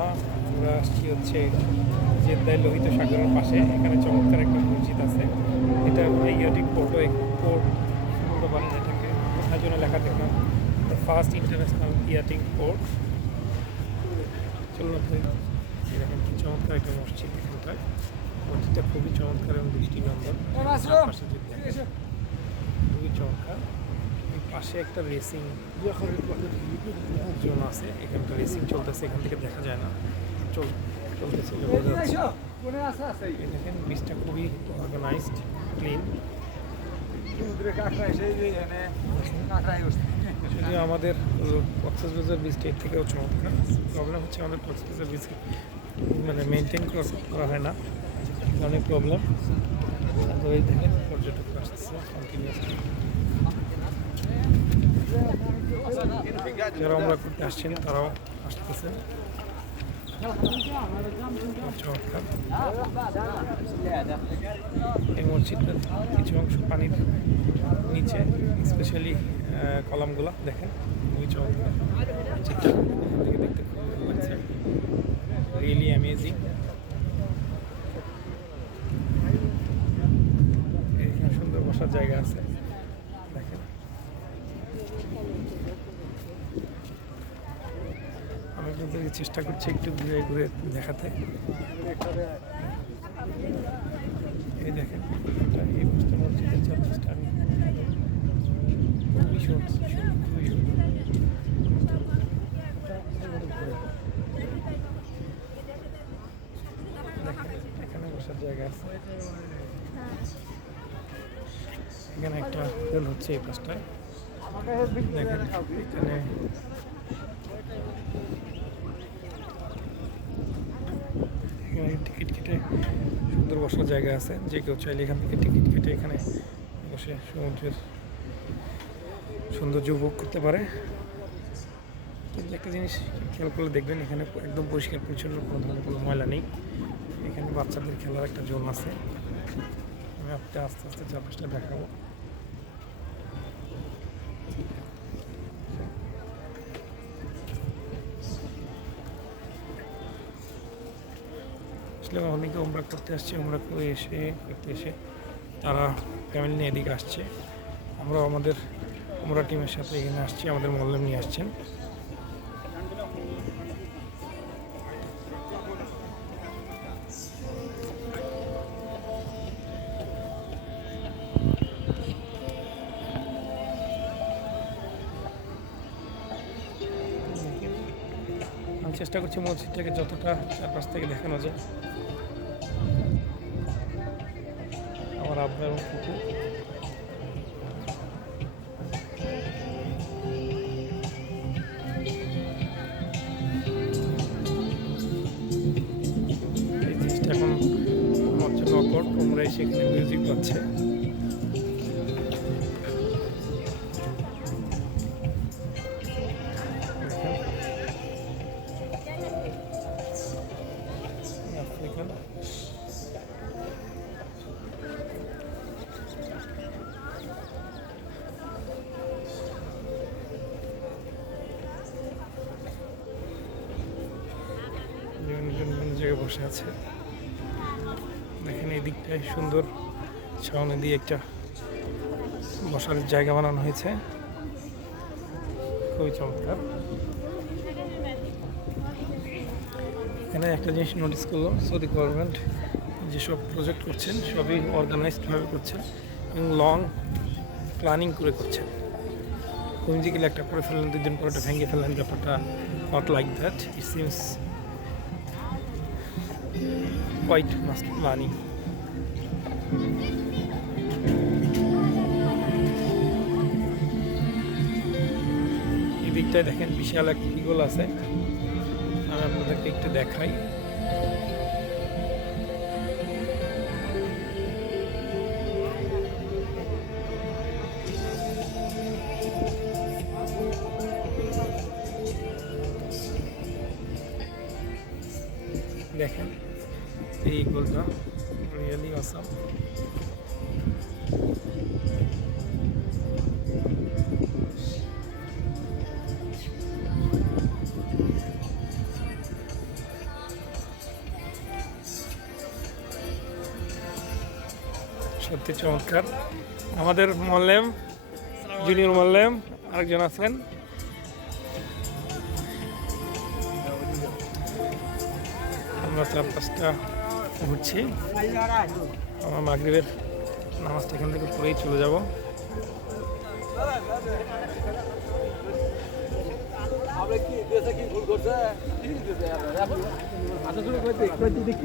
বন্ধুরা, আমরা আসছি হচ্ছে জেদ্দায় লোহিত সাগরের পাশে। এখানে চমৎকার একটা মসজিদ আছে। এটা ইয়াটিক পোর্ট বলতে পারেন এটাকে। কোথায় জন্য লেখা দেখলাম, দ্য ফার্স্ট ইন্টারন্যাশনাল ইয়াটিং পোর্ট। চলুন আপনি দেখেন কি চমৎকার একটা মসজিদ এখানটায়। মসজিদটা খুবই চমৎকার এবং দৃষ্টিনন্দন। পাশে যদি দেখেন খুবই চমৎকার। পাশে একটা রেসিং জোন আছে, এখানটা রেসিং চলতেছে, এখান থেকে দেখা যায় না, চলতেছে। দেখেন বীজটা খুবই অর্গানাইজড, ক্লিন। যদিও আমাদের কক্সবাজার বীজটা এর থেকেও চমৎকার। প্রবলেম হচ্ছে আমাদের কক্সবাজার বীজ মানে মেনটেন করা হয় না, অনেক প্রবলেম। তো এই দেখেন পর্যটক আসতেছে কন্টিনিউয়াসলি। যারা আমরা করতে আসছেন তারাও আসতেছে। চমৎকার এই মসজিদটার কিছু অংশ পানির নিচে, স্পেশালি কলামগুলা দেখেন খুবই চমৎকার। মসজিদটা দেখতে খুব ভালো লাগছে, রিয়েলি অ্যামেজিং। এখানে সুন্দর বসার জায়গা আছে দেখেন। আমি আপনাদেরকে চেষ্টা করছি একটু ঘুরে ঘুরে দেখাতে। এই দেখেন এই বস্তা মসজিদের চারপাশটা আমি খুবই সুন্দর, খুবই সুন্দর। দেখেন এখানে বসার জায়গা আছে। এখানে একটা হোটেল হচ্ছে এই পাশটায়। দেখেন এখানে টিকিট কেটে সুন্দর বসার জায়গা আছে। যে কেউ চাইলে এখান থেকে টিকিট কেটে এখানে বসে সমুদ্রের সৌন্দর্য উপভোগ করতে পারে। কিন্তু একটা জিনিস খেয়াল করলে দেখবেন, এখানে একদম পরিষ্কার পরিচ্ছন্ন, কোনো ধরনের কোনো ময়লা নেই। এখানে বাচ্চাদের খেলার একটা জোন আছে। আমি আস্তে আস্তে চারপাশটা দেখাবো। আসলে অনেকে উমরা করতে আসছে, উমরা করতে এসে তারা ফ্যামিলি নিয়ে এদিকে আসছে। আমরা আমাদের উমরা টিমের সাথে এখানে আসছি, আমাদের মোল্লেম নিয়ে আসছেন। আমি চেষ্টা করছি মসজিদটাকে যতটা চারপাশ থেকে দেখানো যায়। আমার আব্বা এবং কুকুর। এই জিনিসটা এখন আমার জন্য অকওয়ার্ড। তোমরা সেখানে মিউজিক পাচ্ছে। বিভিন্ন জায়গায় বসে আছে। দেখেন এই দিকটায় সুন্দর ছাউনি দিয়ে একটা বসার জায়গা বানানো হয়েছে, খুবই চমৎকার। এখানে একটা জিনিস নোটিস করলাম, সৌদি গভর্নমেন্ট যেসব প্রজেক্ট করছেন সবই অর্গানাইজডভাবে করছেন এবং লং প্ল্যানিং করে করছেন। হুইমজিক্যালি একটা করে ফেললেন, 2 দিন পর একটা ভেঙে ফেললেন, ব্যাপারটা not like that. It seems quite master planning. এই দিকটায় দেখেন বিশাল এক ইগল আছে, আমি আপনাদেরকে একটু দেখাই। দেখেন এই ইগলটা রিয়েলি অসাম। সত্যি চমৎকার। আমাদের মোল্লেম, জুনিয়র মোল্লেম আরেকজন আছেন। আমরা 4-5টা ঘুরছি। আমার মাগরিবের নামাজটা এখান থেকে পড়েই চলে যাব।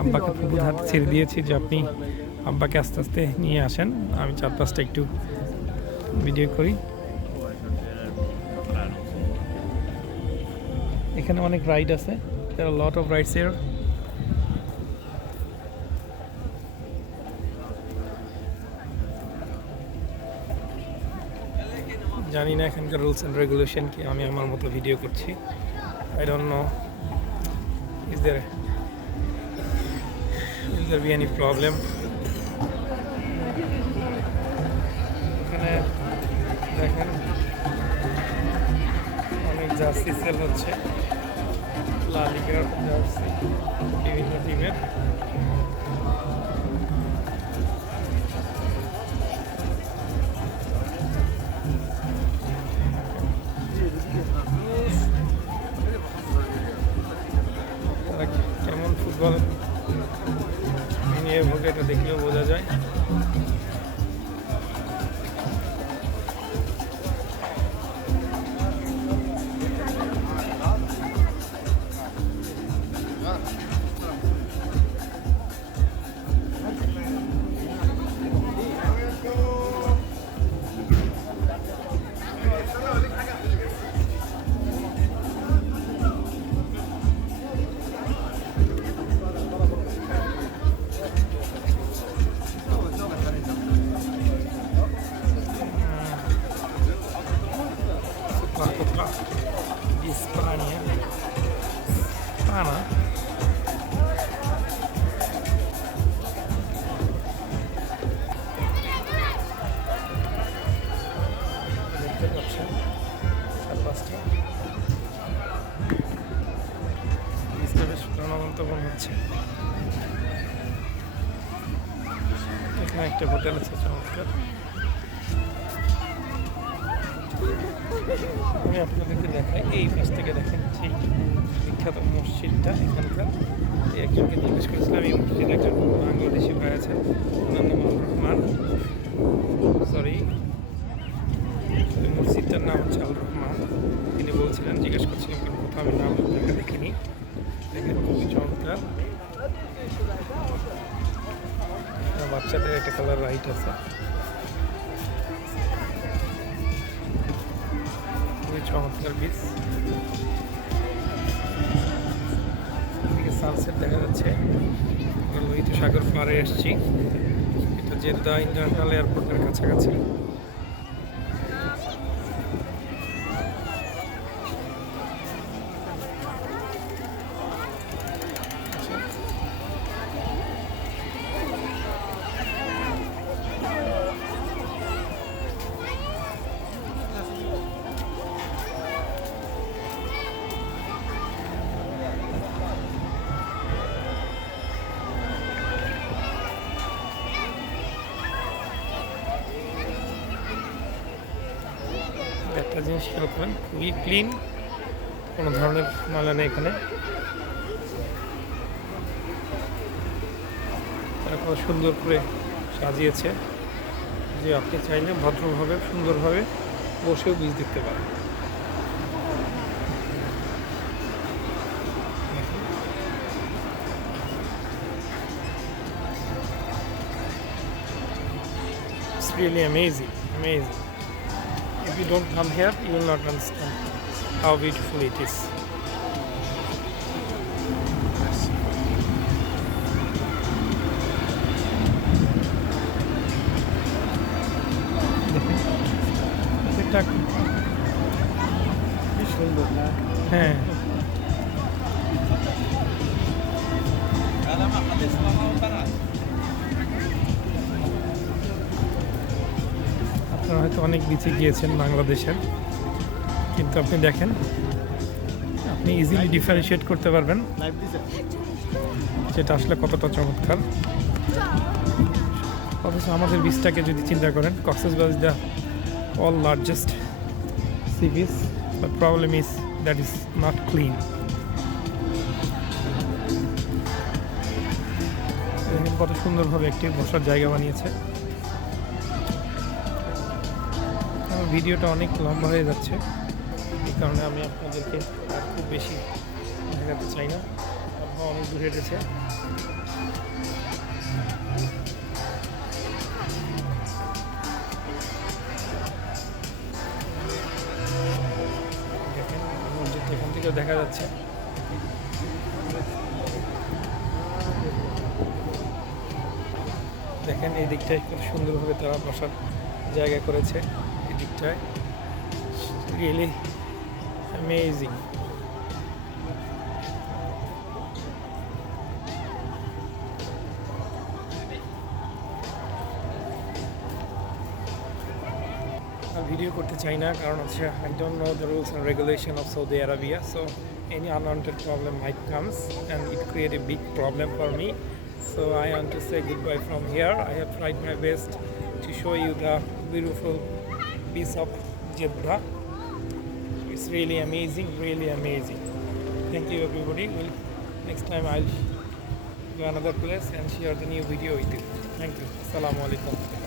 আব্বাকে ফুপুর হাতে ছেড়ে দিয়েছি যে আপনি আব্বাকে আস্তে আস্তে নিয়ে আসেন, আমি 4-5টা একটু ভিডিও করি। এখানে অনেক রাইড আছে, there are a lot of rides here. জানি না এখানকার রুলস অ্যান্ড রেগুলেশন কি, আমি আমার মতো ভিডিও করছি। I don't know is there be any problem. এখানে দেখেন অনেক জার্সি সেল হচ্ছে, লা লিগার জার্সি বিভিন্ন টিমের। তারা কেমন ফুটবল নিয়ে ভোগে এটা দেখলেও বোঝা যায়। Supercopa di Spagna, Spana. দেখতে পাচ্ছেন 4-5টা বেশ প্রাণবন্ত মনে হচ্ছে। এখানে একটা হোটেল আছে চমৎকার। আমি আপনাদেরকে দেখাই, এই পাশ থেকে দেখেন সেই বিখ্যাত মসজিদটা এখানকার। একজনকে জিজ্ঞেস করেছিলাম এই মসজিদে, একজন বাংলাদেশি ভাই আছে, ওনার নাম রহমান, সরি মসজিদটার নাম হচ্ছে আল রহমান। তিনি বলছিলেন, জিজ্ঞেস করছিলাম কারণ কোথাও আমি নাম দেখা দেখিনি। দেখেন খুবই চমৎকার। বাচ্চাদের একটা কালার রাইট আছে, খুবই চমৎকার বিচ। এদিকে সানসেট দেখা যাচ্ছে। আমরা লোহিত সাগর পাড়ে এসেছি, এটা জেদ্দা ইন্টারন্যাশনাল এয়ারপোর্টের কাছাকাছি। একটা জিনিস খেয়াল করেন, খুবই ক্লিন, কোনো ধরনের ময়লা নেই এখানে। তারা কত সুন্দর করে সাজিয়েছে যে আপনি চাইলে ভদ্রভাবে সুন্দরভাবে বসেও বীজ দেখতে পারেন। It's really amazing, amazing. If you don't come here, you will not understand how beautiful it is. হ্যাঁ, আপনারা হয়তো অনেক বিচে গিয়েছেন বাংলাদেশের, কিন্তু আপনি দেখেন আপনি ইজিলি ডিফারেন্সিয়েট করতে পারবেন যেটা আসলে কতটা চমৎকার। অথচ আমাদের বিচটাকে যদি চিন্তা করেন, Cox's Bazar is the all largest sea beach, but problem is that is not clean. দেখেন কত সুন্দরভাবে একটি বসার জায়গা বানিয়েছে। আমার ভিডিওটা অনেক লম্বা হয়ে যাচ্ছে, এই কারণে আমি আপনাদেরকে আর খুব বেশি দেখাতে চাই না। আবহাওয়া অনেক দূর হেঁটেছে। দেখেন মসজিদ এখান থেকেও দেখা যাচ্ছে। দেখেন এই দিকটায় কত সুন্দরভাবে তারা বসার জায়গা করেছে। এই দিকটায় রিয়েলি অ্যামেজিং। ভিডিও করতে চাই না, কারণ হচ্ছে I don't know the rules and regulation of Saudi Arabia, so any unwanted problem might comes and it create a big problem for me. So I want to say goodbye from here. I have tried my best to show you the beautiful piece of Jeddah. It's really amazing, really amazing. Thank you everybody. Next time I'll go another place and share the new video with you. Thank you. Assalamu alaikum.